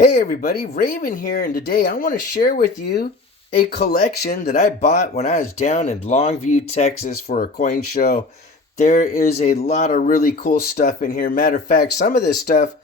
Hey everybody, Raven here, and today I want to share with you a collection that I bought when I was down in Longview, Texas for a coin show. There is a lot of really cool stuff in here. Matter of fact, some of this stuff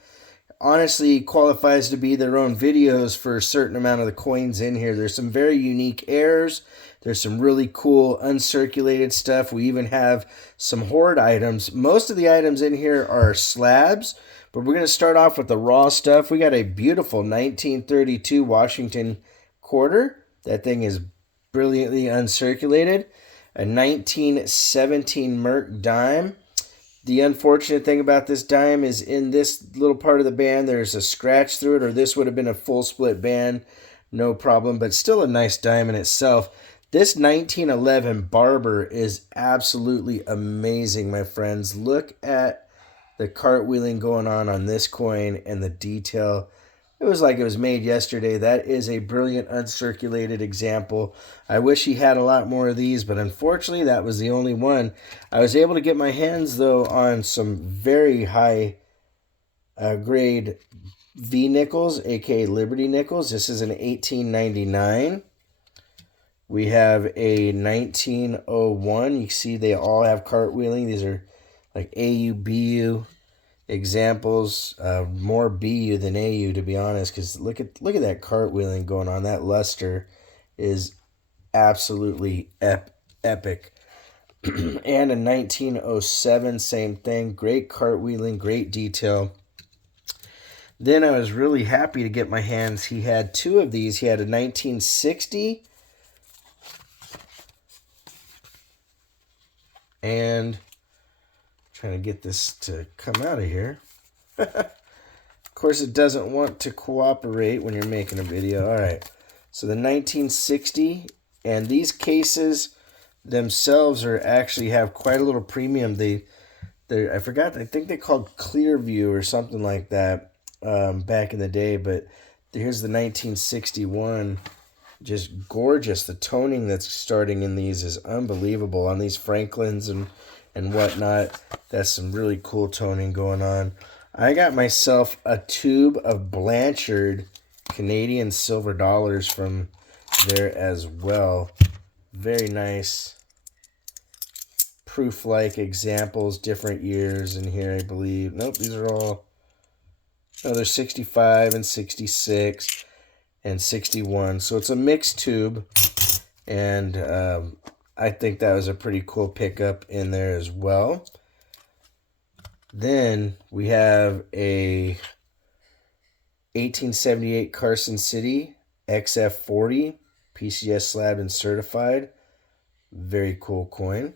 honestly qualifies to be their own videos for a certain amount of the coins in here. There's some very unique airs. There's some really cool uncirculated stuff. We even have some hoard items. Most of the items in here are slabs, but we're going to start off with the raw stuff. We got a beautiful 1932 Washington quarter. That thing is brilliantly uncirculated. A 1917 Merc dime. The unfortunate thing about this dime is in this little part of the band, there's a scratch through it, or this would have been a full split band, no problem, but still a nice dime in itself. This 1911 Barber is absolutely amazing, my friends. Look at the cartwheeling going on this coin and the detail. It was like it was made yesterday. That is a brilliant uncirculated example. I wish he had a lot more of these, but unfortunately that was the only one. I was able to get my hands, though, on some very high grade V nickels, aka Liberty nickels. This is an 1899. We have a 1901. You see they all have cartwheeling. These are like AU, BU examples, more BU than AU, to be honest, because look at that cartwheeling going on. That luster is absolutely epic. And a 1907, same thing. Great cartwheeling, great detail. Then I was really happy to get my hands. He had two of these. He had a 1960 and trying to get this to come out of here. Of course, it doesn't want to cooperate when you're making a video. All right. So the 1960, and these cases themselves are actually have quite a little premium. I forgot. I think they called Clearview or something like that back in the day. But here's the 1961. Just gorgeous. The toning that's starting in these is unbelievable on these Franklins and whatnot. That's some really cool toning going on. I got myself a tube of Blanchard Canadian silver dollars from there as well. Very nice proof-like examples, different years in here, I believe. Nope, these are all... No, they're 65 and 66 and 61. So it's a mixed tube, and I think that was a pretty cool pickup in there as well. Then we have a 1878 Carson City XF40 PCS slabbed and certified. Very cool coin.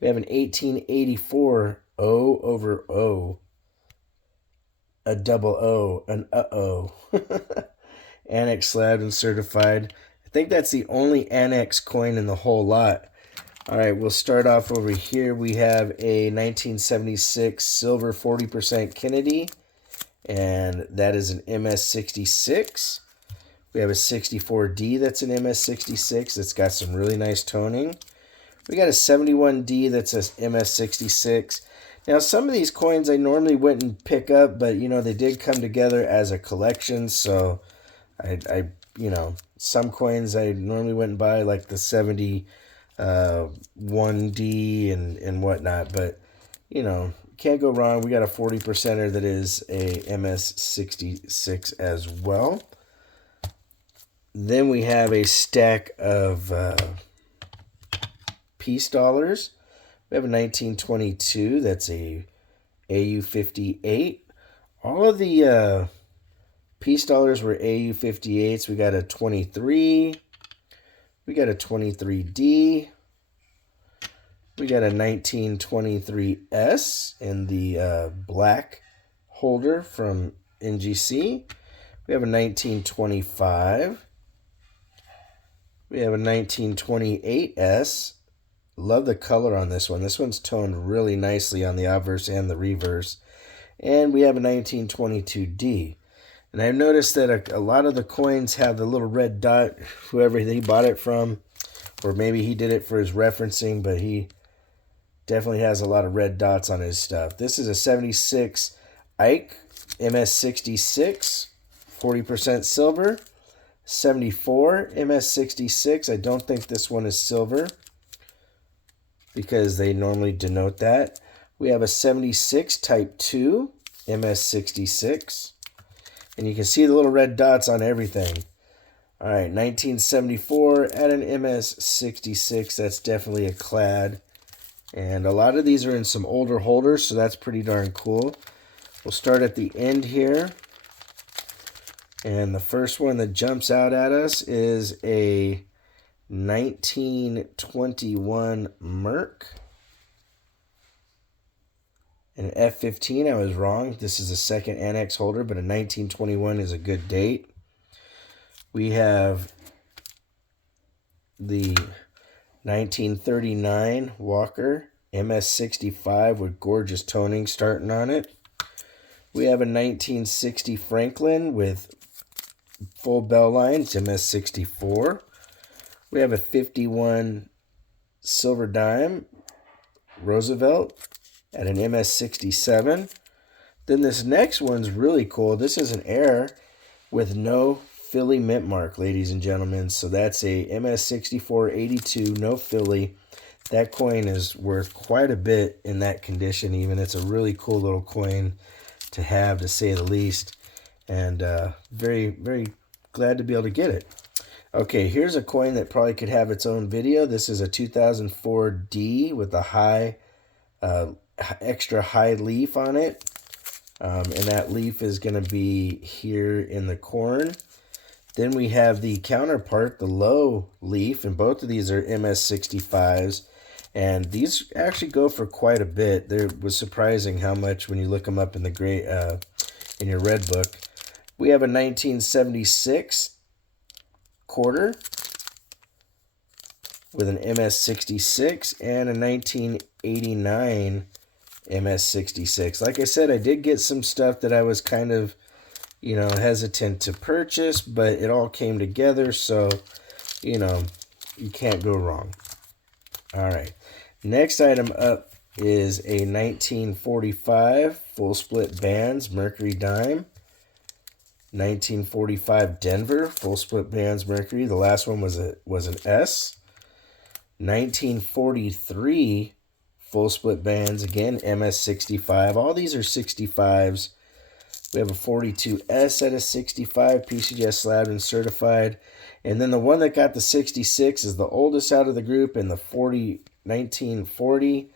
We have an 1884 O over O. A double O, an uh-oh. Annex slabbed and certified. I think that's the only annex coin in the whole lot. All right, we'll start off over here. We have a 1976 silver 40% Kennedy, and that is an MS66. We have a 64D that's an MS66. That's got some really nice toning. We got a 71D that's a MS66. Now, some of these coins I normally wouldn't pick up, but, you know, they did come together as a collection, so I you know, some coins I normally wouldn't buy, like the 71D and whatnot, but, you know, can't go wrong. We got a 40%er that is a MS66 as well. Then we have a stack of peace dollars. We have a 1922. That's a AU58. All of the peace dollars were AU58s. We got a 23. We got a 23D. We got a 1923S in the black holder from NGC. We have a 1925. We have a 1928S. Love the color on this one. This one's toned really nicely on the obverse and the reverse. And we have a 1922D. And I've noticed that a lot of the coins have the little red dot, whoever he bought it from, or maybe he did it for his referencing, but he definitely has a lot of red dots on his stuff. This is a 76 Ike MS66, 40% silver. 74 MS66. I don't think this one is silver because they normally denote that. We have a 76 Type 2 MS66. And you can see the little red dots on everything. All right, 1974 at an MS66. That's definitely a clad. And a lot of these are in some older holders, so that's pretty darn cool. We'll start at the end here. And the first one that jumps out at us is a 1921 Merc. An F15, I was wrong. This is a second annex holder, but a 1921 is a good date. We have the 1939 Walker MS65 with gorgeous toning starting on it. We have a 1960 Franklin with full bell lines, MS64. We have a 51 Silver Dime Roosevelt at an MS67. Then this next one's really cool. This is an Air with no Philly mint mark, ladies and gentlemen. So that's a MS6482, no Philly. That coin is worth quite a bit in that condition even. It's a really cool little coin to have, to say the least. And very, very glad to be able to get it. Okay, here's a coin that probably could have its own video. This is a 2004 D with a high, extra high leaf on it. And that leaf is going to be here in the corn. Then we have the counterpart, the low leaf, and both of these are MS65s. And these actually go for quite a bit. It was surprising how much when you look them up in the gray, in your red book. We have a 1976 quarter with an MS66 and a 1989 MS66. Like I said, I did get some stuff that I was kind of, hesitant to purchase, but it all came together, so, you can't go wrong. All right. Next item up is a 1945 full split bands Mercury Dime. 1945 Denver full split bands Mercury. The last one was an S. 1943 full split bands, again MS65. All these are 65s. We have a 42S at a 65, PCGS slabbed and certified. And then the one that got the 66 is the oldest out of the group, and the 1940.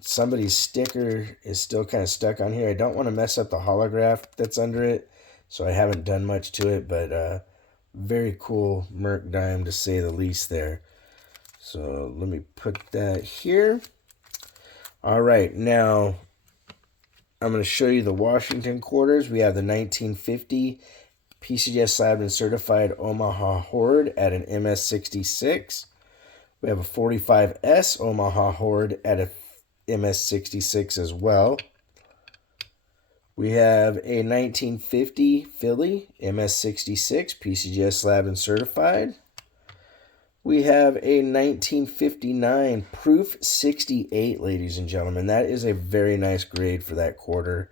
Somebody's sticker is still kind of stuck on here. I don't want to mess up the holograph that's under it, so I haven't done much to it, but very cool Merc dime to say the least there. So let me put that here. All right, now I'm going to show you the Washington quarters. We have the 1950 PCGS slabbed and certified Omaha Horde at an MS66. We have a 45S Omaha Horde at a MS66 as well. We have a 1950 Philly MS66 PCGS slabbed and certified. We have a 1959 Proof 68, ladies and gentlemen. That is a very nice grade for that quarter.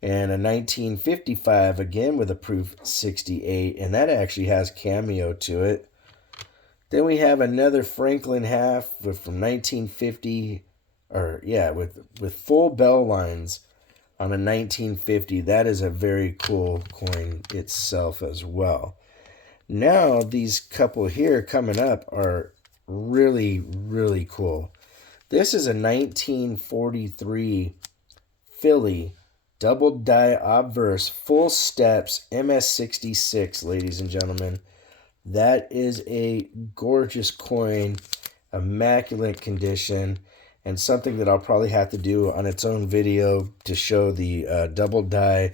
And a 1955, again, with a Proof 68. And that actually has cameo to it. Then we have another Franklin half from 1950, with full bell lines on a 1950. That is a very cool coin itself as well. Now, these couple here coming up are really, really cool. This is a 1943 Philly double die obverse full steps MS66, ladies and gentlemen. That is a gorgeous coin, immaculate condition, and something that I'll probably have to do on its own video to show the doubled die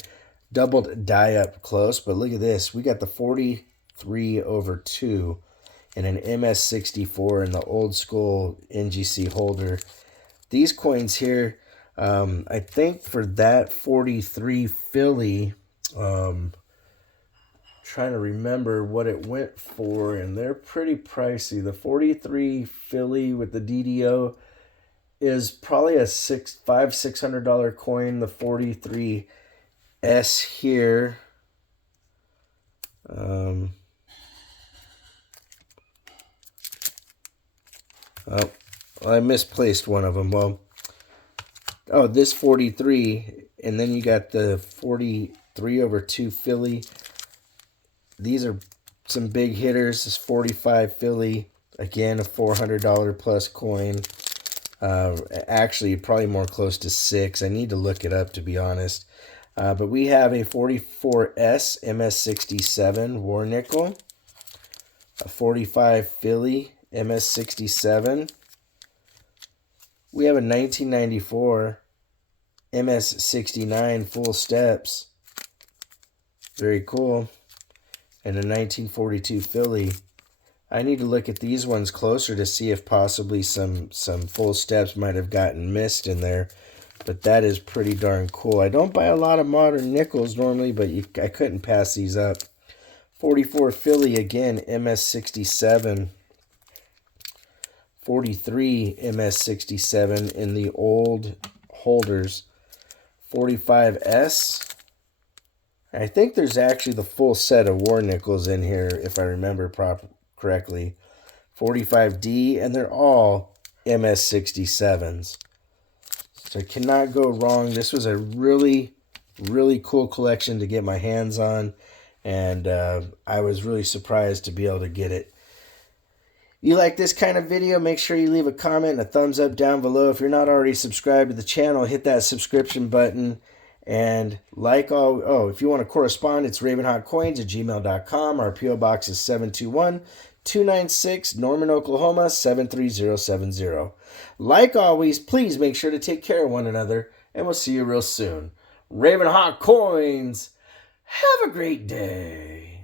up close. But look at this. We got the 43/2 and an MS64 in the old school NGC holder. These coins here, I think for that 43 Philly, trying to remember what it went for, and they're pretty pricey. The 43 Philly with the DDO is probably a $600 coin. The 43 S here. Oh, I misplaced one of them. Well, oh, this 43, and then you got the 43/2 Philly. These are some big hitters. This 45 Philly, again, a $400 plus coin. Actually, probably more close to $6. I need to look it up, to be honest. But we have a 44S MS67 War Nickel, a 45 Philly MS67. We have a 1994 MS69 Full Steps. Very cool. And a 1942 Philly. I need to look at these ones closer to see if possibly some Full Steps might have gotten missed in there. But that is pretty darn cool. I don't buy a lot of modern nickels normally, but I couldn't pass these up. 44 Philly again, MS67. 43 MS67 in the old holders. 45S. I think there's actually the full set of war nickels in here, if I remember correctly. 45D, and they're all MS67s. So I cannot go wrong. This was a really, really cool collection to get my hands on, and I was really surprised to be able to get it. You like this kind of video, make sure you leave a comment and a thumbs up down below. If you're not already subscribed to the channel, hit that subscription button. And if you want to correspond, it's ravenhawkcoins@gmail.com. Our P.O. Box is 721-296 Norman, Oklahoma 73070. Like always, please make sure to take care of one another, and we'll see you real soon. Ravenhawk Coins, have a great day.